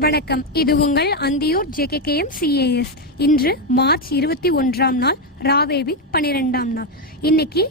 வணக்கம். இது உங்கள் அந்தியூர் JKKM CAS. இன்று மார்ச் 21ஆம் நாள், ராவேவி 12ஆம் நாள். இன்னைக்கு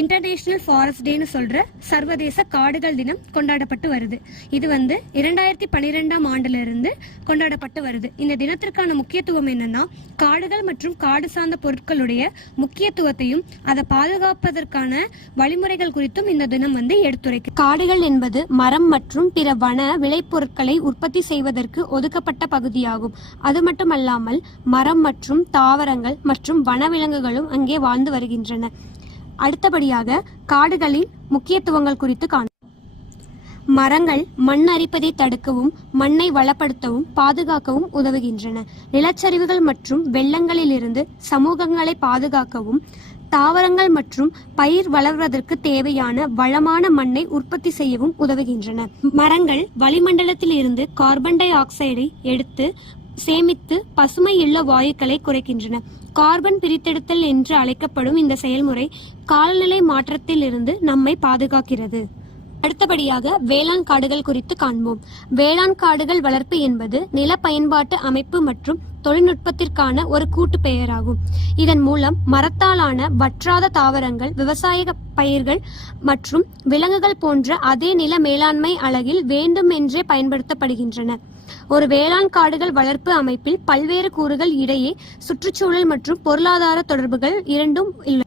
இன்டர்நேஷனல் ஃபாரஸ்ட் டேன்னு சொல்ற சர்வதேச காடுகள் தினம் கொண்டாடப்பட்டு வருது. இது 2012ஆம் ஆண்டுல இருந்து கொண்டாடப்பட்டு வருது. இந்த தினத்திற்கான முக்கியத்துவம் என்னன்னா, காடுகள் மற்றும் காடு சார்ந்த பொருட்களுடைய முக்கியத்துவத்தையும் அதை பாதுகாப்பதற்கான வழிமுறைகள் குறித்தும் இந்த தினம் எடுத்துரைக்கும். காடுகள் என்பது மரம் மற்றும் பிற வன விளைபொருட்களை உற்பத்தி செய்வதற்கு ஒதுக்கப்பட்ட பகுதியாகும். அது மட்டுமல்லாமல் மரம் மற்றும் தாவரங்கள் மற்றும் வனவிலங்குகளும் அங்கே வாழ்ந்து வருகின்றன. அடுத்தபடியாக காடுகளின் முக்கியத்துவங்கள் குறித்து காணும். மரங்கள் மண் அரிப்பதை தடுக்கவும், மண்ணை வளப்படுத்தவும், பாதுகாக்கவும் உதவுகின்றன. நிலச்சரிவுகள் மற்றும் வெள்ளங்களிலிருந்து சமூகங்களை பாதுகாக்கவும், தாவரங்கள் மற்றும் பயிர் வளர்வதற்கு தேவையான வளமான மண்ணை உற்பத்தி செய்யவும் உதவுகின்றன. மரங்கள் வளிமண்டலத்தில் இருந்து கார்பன் டை ஆக்சைடை எடுத்து சேமித்து பசுமை இல்ல வாயுக்களை குறைக்கின்றன. கார்பன் பிரித்தெடுத்தல் என்று அழைக்கப்படும் இந்த செயல்முறை காலநிலை மாற்றத்தில் இருந்து நம்மை பாதுகாக்கிறது. அடுத்தபடியாக வேளாண் காடுகள் குறித்து காண்போம். வேளாண் காடுகள் வளர்ப்பு என்பது நில பயன்பாட்டு அமைப்பு மற்றும் தொழில்நுட்பத்திற்கான ஒரு கூட்டு பெயராகும். இதன் மூலம் மரத்தாலான வற்றாத தாவரங்கள், விவசாய பயிர்கள் மற்றும் விலங்குகள் போன்ற அதே நில மேலாண்மை அலகில் வேண்டுமென்றே பயன்படுத்தப்படுகின்றன. ஒரு வேளாண் காடுகள் வளர்ப்பு அமைப்பில் பல்வேறு கூறுகள் இடையே சுற்றுச்சூழல் மற்றும் பொருளாதார தொடர்புகள் இரண்டும் இல்லை.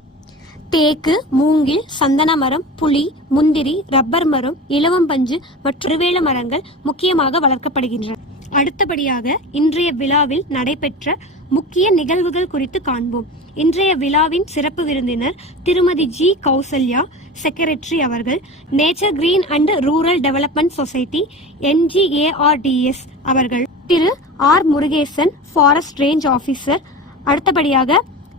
தேக்கு, மூங்கில், சந்தன மரம், புளி, முந்திரி, ரப்பர் மரம், இலவம்பஞ்சு மற்றும் வேள மரங்கள் முக்கியமாக வளர்க்கப்படுகின்றன. அடுத்தபடியாக இன்றைய விழாவில் நடைபெற்ற முக்கிய நிகழ்வுகள் குறித்து காண்போம். இன்றைய விழாவின் சிறப்பு விருந்தினர் திருமதி G. கௌசல்யா, செக்ரட்டரி அவர்கள், nature green and rural development society NGARDS அவர்கள், திரு R. Murugesan, forest range officer. அடுத்தபடியாக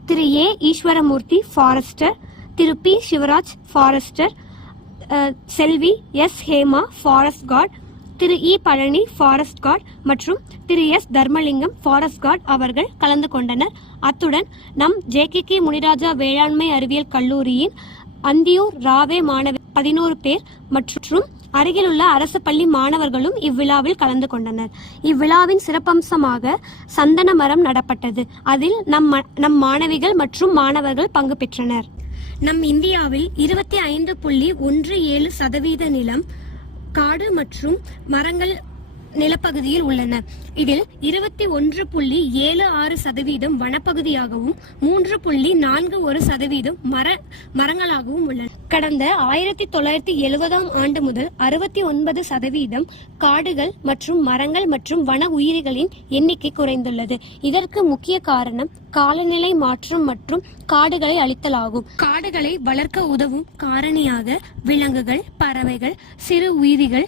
திரு A. ஈஸ்வரமூர்த்தி, ஃபாரஸ்டர், திரு P. சிவராஜ், ஃபாரஸ்டர், செல்வி S. ஹேமா, ஃபாரஸ்ட் கார்டு, திரு E. பழனி, ஃபாரஸ்ட் கார்டு மற்றும் திரு S. தர்மலிங்கம், ஃபாரஸ்ட் கார்டு அவர்கள் கலந்து கொண்டனர். அத்துடன் நம் JKK முனிராஜா வேளாண்மை அறிவியல் கல்லூரியின் அந்தியூர் ராவே மாணவர் 11 பேர் மற்றும் அருகிலுள்ள அரசு பள்ளி மாணவர்களும் இவ்விழாவில் கலந்து கொண்டனர். இவ்விழாவின் சிறப்பம்சமாக சந்தன மரம் நடப்பட்டது. அதில் நம் மாணவிகள் மற்றும் மாணவர்கள் பங்கு பெற்றனர். நம் இந்தியாவில் 25.17% நிலம் காடு மற்றும் மரங்கள் நிலப்பகுதியில் உள்ளன. இதில் 21.76% வனப்பகுதியாகவும் 3.41% மரங்களாகவும் உள்ளன. கடந்த 1970ஆம் ஆண்டு முதல் 69% காடுகள் மற்றும் மரங்கள் மற்றும் வன உயிரிகளின் எண்ணிக்கை குறைந்துள்ளது. இதற்கு முக்கிய காரணம் காலநிலை மாற்றம் மற்றும் காடுகளை அழித்தலாகும். காடுகளை வளர்க்க உதவும் காரணியாக விலங்குகள், பறவைகள், சிறு உயிரிகள்,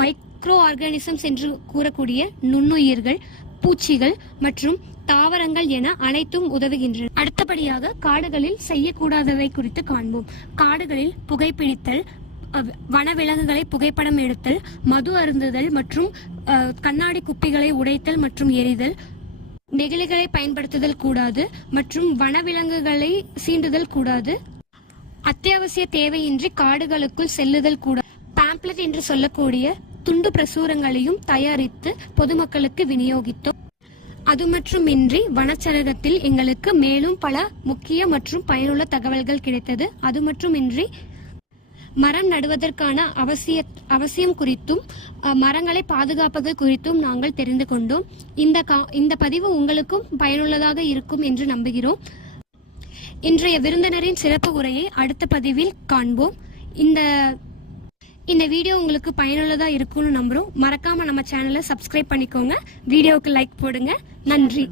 மைக்ரோ ஆர்கானிசம்ஸ் என்று கூறக்கூடிய நுண்ணுயிர்கள், பூச்சிகள் மற்றும் தாவரங்கள் என அனைத்தும் உதவுகின்றன. அடுத்தபடியாக காடுகளில் செய்யக்கூடாதவை குறித்து காண்போம். காடுகளில் புகைப்பிடித்தல், வனவிலங்குகளை புகைப்படம் எடுத்தல், மது அருந்துதல் மற்றும் கண்ணாடி குப்பிகளை உடைத்தல் மற்றும் எரிதல், நெகிழிகளை பயன்படுத்துதல் கூடாது மற்றும் வனவிலங்குகளை சீண்டுதல் கூடாது. அத்தியாவசிய தேவையின்றி காடுகளுக்குள் செல்லுதல் கூடாது. பாம்ப்லெட் என்று சொல்லக்கூடிய துண்டு பிரசுரங்களையும் தயாரித்து பொதுமக்களுக்கு விநியோகித்தோம். அது மட்டுமின்றி வனச்சரகத்தில் எங்களுக்கு மேலும் பல முக்கிய மற்றும் பயனுள்ள தகவல்கள் கிடைத்தது. அது மட்டுமின்றி மரம் நடுவதற்கான அவசியம் குறித்தும் மரங்களை பாதுகாப்பது குறித்தும் நாங்கள் தெரிந்து கொண்டோம். இந்த பதிவு உங்களுக்கும் பயனுள்ளதாக இருக்கும் என்று நம்புகிறோம். இன்றைய விருந்தினரின் சிறப்பு உரையை அடுத்த பதிவில் காண்போம். இந்த வீடியோ உங்களுக்கு பயனுள்ளதா இருக்கும்னு நம்புறோம். மறக்காம நம்ம சேனலை சப்ஸ்கிரைப் பண்ணிக்கோங்க. வீடியோவுக்கு லைக் போடுங்க. நன்றி.